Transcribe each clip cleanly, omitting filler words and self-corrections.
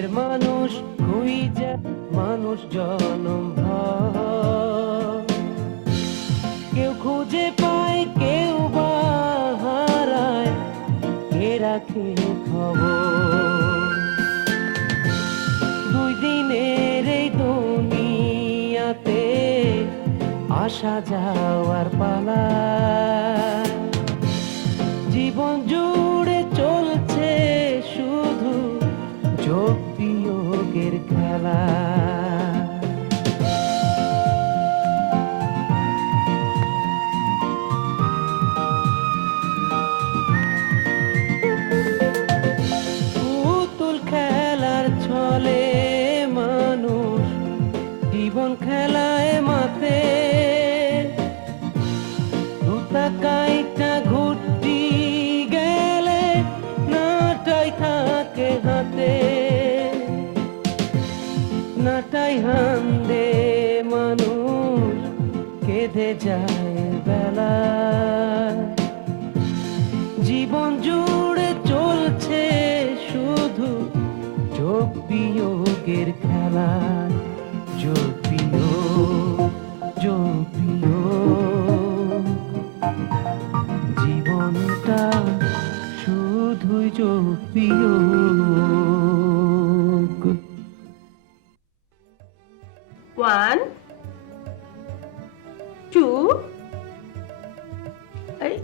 মনের মানুষ খুঁজে মানুষ জনম ভর। কেউ খুঁজে পায় কেউ বা হারায়, কে রাখে খবর? দুই দিনের এই দুনিয়াতে আসা যাওয়ার পালা, জীবন জুড়ে চলছে শুধু যোগ বিয়োগের খেলা। পুতুল খেলার ছলে মানুষ জীবন খেলায় মাতে, কাইটা ঘুরতি গেলে নাটাই থাকে হাতে, নাটাই হান্দে মানুষ কেঁদে যায় বেলা। জীবন জুড়ে চলছে শুধু যোগ বিয়োগের খেলা, যোগ বিয়োগ, যোগ বিয়োগ। জীবনটা শুধুই যোগ বিয়োগ। 1 2 3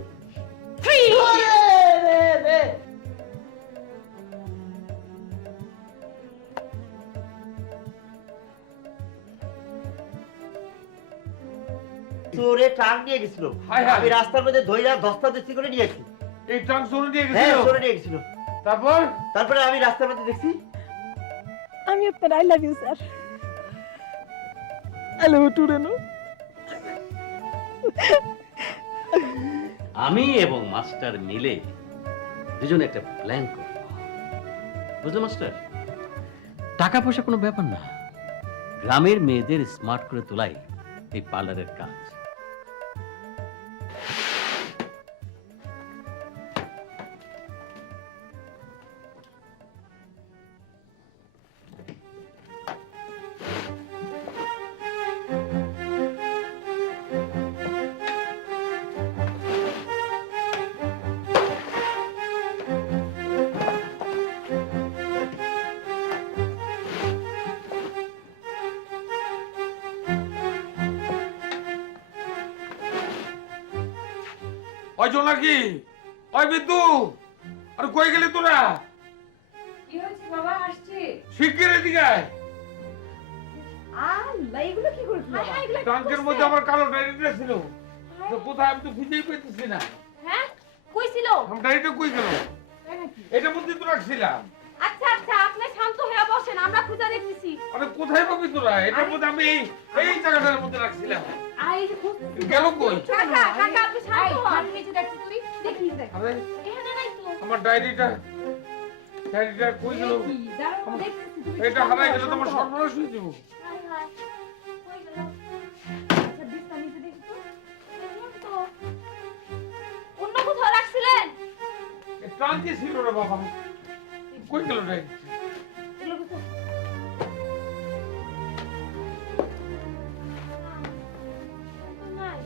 চোরে ট্রাঙ্ক নিয়ে গেছিল। আমি রাস্তার মধ্যে ধইরা দস্তা দস্তি করে নিয়ে আসি। এই ট্রাঙ্ক চোরে নিয়ে হ্যাঁ, গেছিল? চোরে নিয়ে গেছিল। তারপরে আমি রাস্তার মধ্যে দেখছি। আমি আপনার I love you sir. I love you too Renu. আমি এবং মাস্টার মিলে দুজনে একটা প্ল্যান করব, বুঝলে মাস্টার? টাকা পয়সা কোনো ব্যাপার না, গ্রামের মেয়েদের স্মার্ট করে তোলাই এই পার্লারের কাজ। ওই জোনাকি, ওই বিদ্যু, আরে কই গেলি তোরা? কি হয়েছে বাবা? আসছি। শিগগির এদিকে আয়। আল্লাহ, এগুলো কি করছিস বাবা? ট্রাঙ্কের মধ্যে আমার কালো ডায়েরিটা ছিল, তো কোথায় আমি তো খুঁজেই পেতেছি না। হ্যাঁ, কই ছিল? আমার ডায়েরিটা কই গেল? এটার মধ্যে তো রাখছিলাম। আচ্ছা আচ্ছা, আপনি শান্ত হয়ে বসেন, আমরা খুঁজে দেখতেছি। আরে কোথায় পাবি তোরা? এটার মধ্যে আমি এই জায়গাটার মধ্যে রাখছিলাম। এই যে খুঁজতেছি। গেল কই? কাকা কাকা, আপনি শান্ত হন। আমি নিচে দেখছি, তুই দেখি দেখ। আরে এখানে নাই তো। আমার ডায়েরিটা কই গেল? কি দাঁড়াও, দেখতেছি। তুমি এটা হারাই গেলে তোমার সর্বনাশ হয়ে যাবো। হায় হায়, কই গেল? আচ্ছা, বিছনা নিচে দেখি তো। দেখলাম তো। অন্য কোথাও রাখছিলেন? এই ট্রাঙ্কে ছিল রে বাবা, কই গেল ডায়েরি? এগুলো কোথাও? নাই।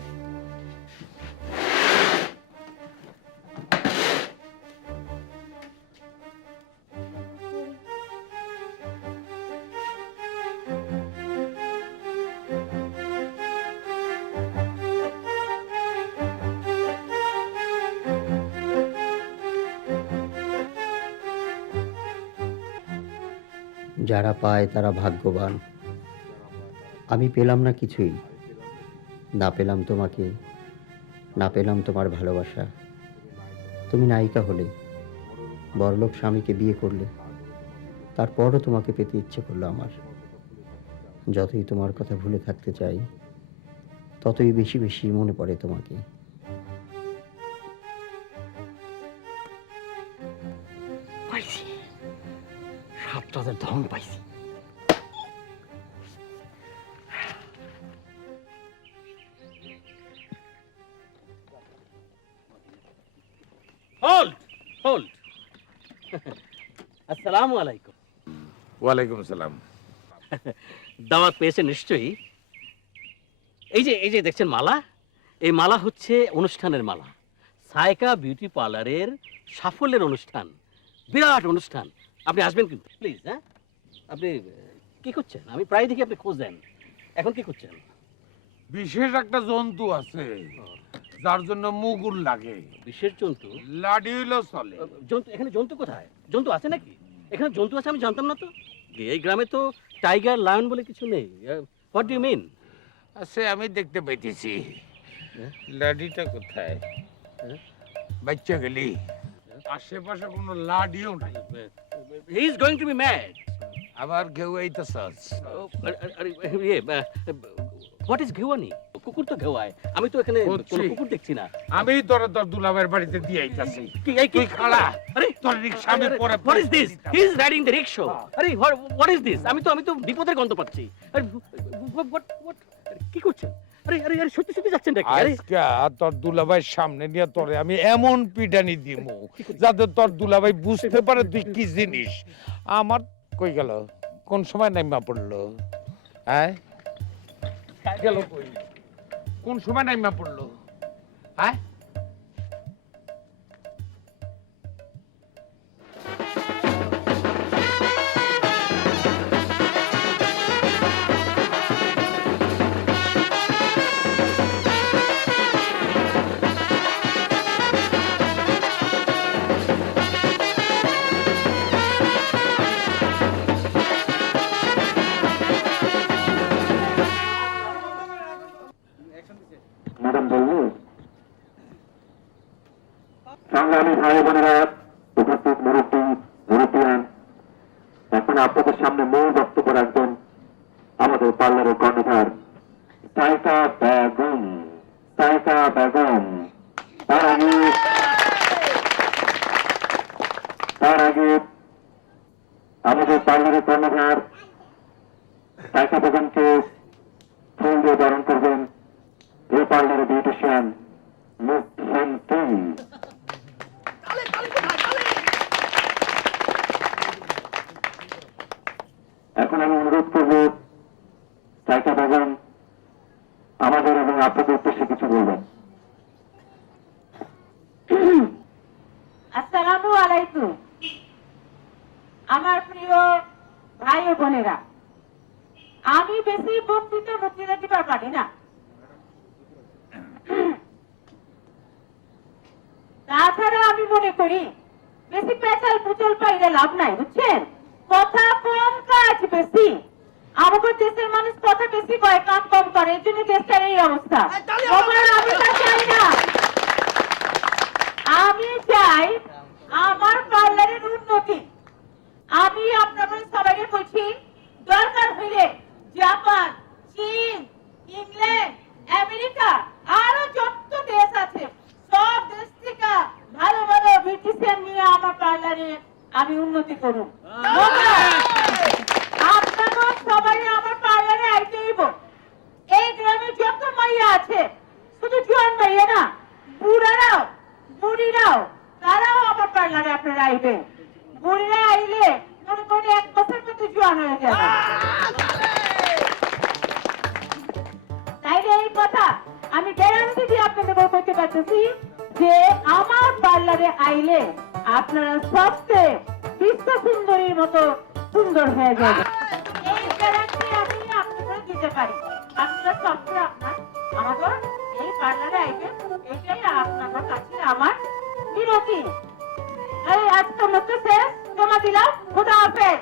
যারা পায় তারা ভাগ্যবান। আমি পেলাম না কিছুই, না পেলাম তোমাকে, না পেলাম তোমার ভালোবাসা। তুমি নায়িকা হলে, বড়লোক স্বামীকে বিয়ে করলে, তারপরও তোমাকে পেতে ইচ্ছে করলো আমার। যতই তোমার কথা ভুলে থাকতে চাই, ততই বেশি বেশি মনে পড়ে তোমাকে। পাইছি, সাতটাদের ধন পাইছি। Hold hold. আসসালামু আলাইকুম। ওয়ালাইকুম সালাম। দাওয়াত পেয়েছেন নিশ্চয়ই। এই যে দেখছেন মালা, এই মালা হচ্ছে অনুষ্ঠানের মালা। সাইকা বিউটি পার্লারের সাফল্যের অনুষ্ঠান, বিরাট অনুষ্ঠান। আপনি আসবেন কিন্তু প্লিজ। হ্যাঁ, আপনি কি করছেন? আমি প্রায় দেখি আপনি খোঁজ দেন। এখন কি করছেন? বিশেষ একটা জন্তু আছে যার জন্য মুগুর লাগে, বিশেষ জন্তু? লাডি হইলো চলে। জন্তু? এখানে জন্তু কোথায়? জন্তু আছে নাকি? এখানে জন্তু আছে আমি জানতাম না তো। এই গ্রামে তো টাইগার লায়ন বলে কিছু নেই। What do you mean? সে আমি দেখতে পাইতেছি। হ্যাঁ? লাডিটা কোথায়? হ্যাঁ? বাচ্চা গেলি আশেপাশে কোনো লাডিও নাই। He is going to B mad. আবার কেউ এইতেছস। What is ঘেওয়ানি? কুকুর তো ঘেওয়ায়, আমি তো এখানে কোনো বুঝছি। কুকুর দেখছি না। আমি তোর দুলাভাইয়ের বাড়িতে দিয়ে আইতাছি। কি তুই খাড়া। আরে তোর রিকশা আমি পরে what is this? He is riding the rickshaw. আরে হোয়াট ইজ দিস? আমি তো বিপদের গন্ধ পাচ্ছি। আরে হোয়াট কি করছেন? আরে আরে আরে সত্যি সত্যি যাচ্ছেন নাকি? আরে আজকে তোর দুলাভাইয়ের সামনে নিয়ে তোরে আমি এমন পিটানি দিমু যাতে তোর দুলাভাই বুঝতে পারে তুই কি জিনিস। আমার কই গেল? কোন সময় নাইমা পড়লো? হ্যাঁ গেল কই? কোন সময় নাইমা পড়লো? হ্যাঁ ম্যাডাম বলবো, সংগ্রামী ভাই বোনেরা, উপস্থিত মুরব্বিয়ান, এখন আপনাদের সামনে মূল বক্তব্য রাখবেন আমাদের পার্লারের কর্ণধার সাইকা বেগম। সাইকা বেগম। তার আগে আমাদের পার্লারের কর্ণধার সাইকা বেগমকে ফুল দিয়ে বরণ করবেন এই পার্লারের বিউটিশিয়ান মুক্তি। এখন আমি অনুরোধ করব সাইকা বেগম আমাদের এবং আপনাদের উদ্দেশ্যে কিছু বলবেন। আসসালামু আলাইকুম আমার প্রিয় ভাই ও বোনেরা। আমি বেশি বক্তৃতা দিতে পারি না, তাছাড়া আমি মনে করি বেশি পেশাল পুচল পাইলে লাভ নাই, বুঝছেন? কথা কম কাজ বেশি। আমাদের দেশের মানুষ কথা বেশি কয়, কাজ কম করে, এই জন্য দেশটার এই অবস্থা। আমি তা চাই না। আমি চাই আমার পার্লারের উন্নতি। আমি আপনাদের সবাইকে বলছি, দরকার হইলে জাপান, চীন, ইংল্যান্ড, আমেরিকা আরো যত দেশ আছে সব দেশ থেকে ভালো ভালো বিউটিশিয়ান নিয়ে আমার পার্লারে আমি উন্নতি করব। আপনারা সবাই আমার পার্লারে আইতে হইব। এই গ্রামে যত মাইয়া আছে, শুধু জোয়ান মাইয়া না, বুড়ারাও বুড়িরাও তারাও আমার পার্লারে আপনারা আইবেন। বুড়িরা আইলে মনে করে 1 বছর মধ্যে জোয়ান হয়ে যাবে। তাইলে এই কথা আমি গ্যারান্টি দিয়ে আপনাদের বলতে পারতেছি যে আমার পার্লারে আইলে আপনারা সবচেয়ে বিশ্ব সুন্দরীর মতো সুন্দর হয়ে যাবে। এই গ্যারান্টি আমি আপনাদের দিতে পারি। আপনারা সবচেয়ে আমাদের এই পার্লারে আইবেন, এটাই আপনাদের কাছে আমার বিরতি। এই আজকের মতো শেষ, জমা দিলাম। খোদা হাফেজ।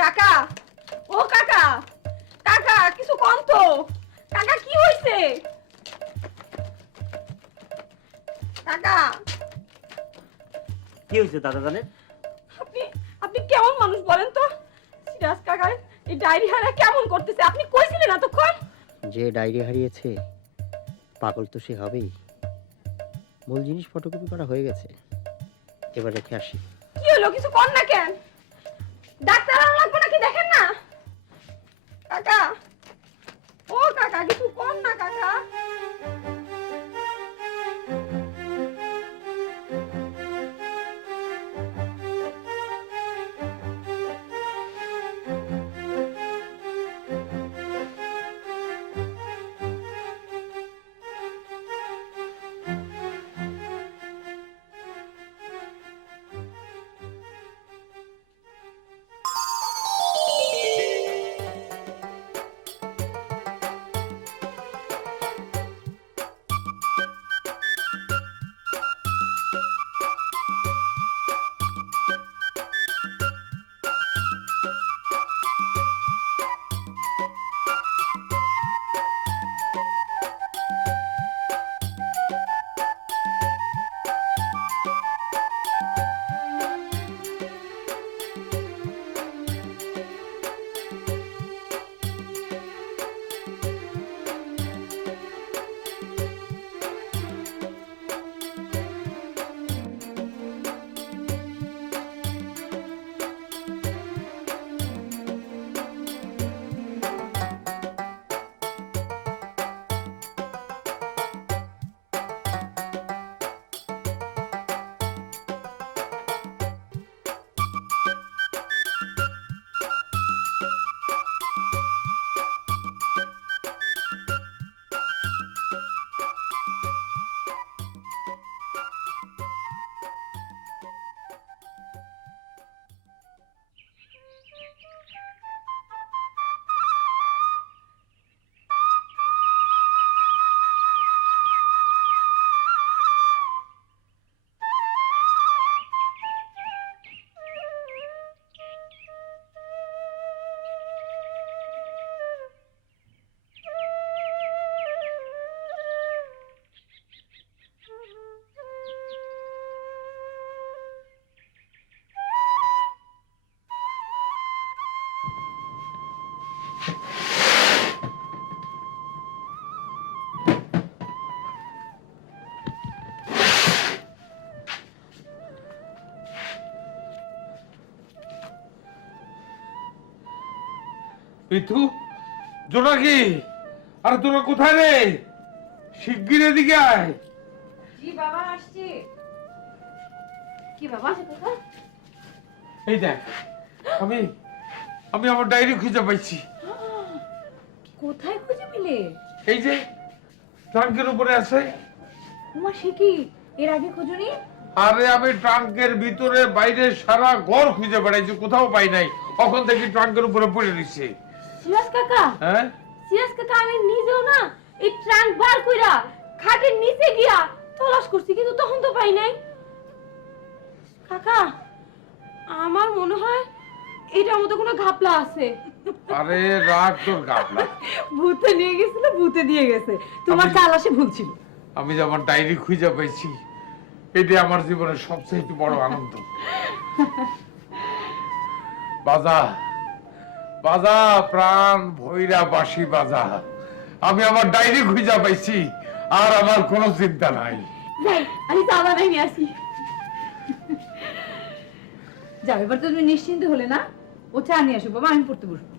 কাকা, ও কাকা, কাকা কিছু কম তো। কাকা কি হইছে? কাকা কি হয়েছে দাদা জানেন? আপনি আপনি কেমন মানুষ বলেন তো? সিরাজ কাকা এই ডায়েরি হারা কেমন করতেছে? আপনি কইছিলেন এতক্ষণ? যে ডায়েরি হারিয়েছে পাগল তো সে হবেই। মূল জিনিস ফটোকপি করা হয়ে গেছে, এবার রেখে আসি। কি হলো, কিছু কর না কেন? ডাক্তার আনা লাগবে নাকি দেখেন না? কাকা, ও কাকা, কিছু কর না কাকা। পিতু, জোনাকি, আরে তোরা কোথায় রে? শিগগির এদিকে আয়। জি বাবা, আসছি। কি বাবা, কাকা? এই দেখ, আমি আমি আমার ডায়েরি খুঁজে পাইছি। কোথায় খুঁজে পেলে? এই যে ট্রাঙ্কের উপরে আছে। উমা, সে কি এর আগে খোঁজনি? আরে আমি ট্রাঙ্কের ভিতরে বাইরে সারা ঘর খুঁজে বেড়াইছি, কোথাও পাই নাই। কখন থেকে ট্রাঙ্কের উপরে পড়ে রইছে। সিরাজ কাকা, হ্যাঁ সিরাজ কাকা, আমি নিজেও না এই ট্রাঙ্ক বার কইরা খাটের নিচে গিয়া তলাশ করছি, কিন্তু তখন তো পাই নাই। কাকা, আমার মনে হয় এটার মধ্যে কোনো ঘাপলা আছে। আরে রাগ তোর গাবলা। ভূতে নিয়ে গেছিল, ভূতে দিয়ে গেছে। তোমার তালাশে ভুল ছিল। আমি যে আমার ডায়েরি খুঁজে পাইছি, এটা আমার জীবনের সবচেয়ে বড় আনন্দ। বাজা বাজা, প্রাণ ভৈরা বাঁশি বাজা, আমি আমার ডায়েরি খুঁজে পাইছি, আর আমার কোনো চিন্তা নাই। যাই, আমি চা বানাই নিয়ে আসি। যাও, এবার তো তুমি নিশ্চিন্ত হলে না? ও চা নিয়ে আসো বাবা, আমি পড়তে বসবো।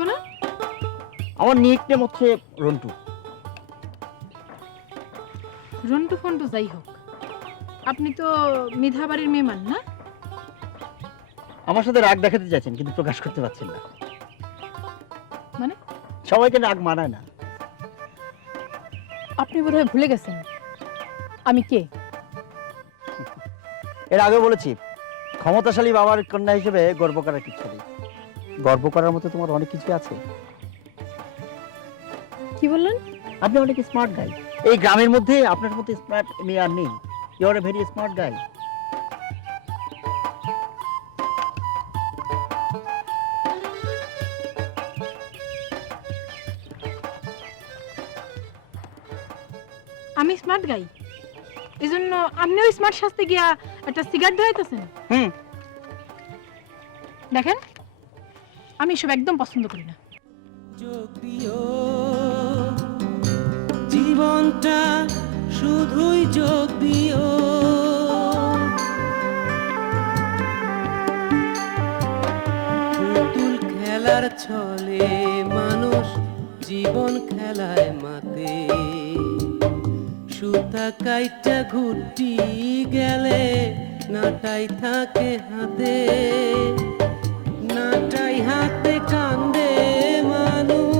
শোনা, আমার নিকনেম হচ্ছে রন্টু। রন্টু ফন্টু যাই হোক, আপনি তো মিধাবাড়ির মেহমান না? আমার সাথে রাগ দেখাতে চাইছেন, কিন্তু প্রকাশ করতে পারছেন না। মানে? সবাইকে রাগ মানায় না। আপনি বোধহয় ভুলে গেছেন আমি কে। এর আগেও বলেছি, ক্ষমতাশালী বাবার কন্যা হিসেবে গর্ব করার কিছু নেই। গর্ব করার মতো তোমার অনেক কিছু আছে। কি বললেন? আপনি অনেক স্মার্ট গাই। এই গ্রামের মধ্যে আপনার মতো স্মার্ট মেয়ে আর নেই। You are a very smart guy. আমি স্মার্ট গাই, এই জন্য আপনিও স্মার্ট সাজতে গিয়া একটা সিগারেট ধরাইতেছেন? হুম। দেখেন, আমি এসব একদম পছন্দ করি না। যোগ দিও জীবনটা শুধুই যোগ দিও, পুতুল খেলার ছলে মানুষ জীবন খেলায় মাতে, সুতা কাইটা ঘুটি গেলে নাটাই থাকে হাতে, নাটাই হাতে কান্দে মানুষ।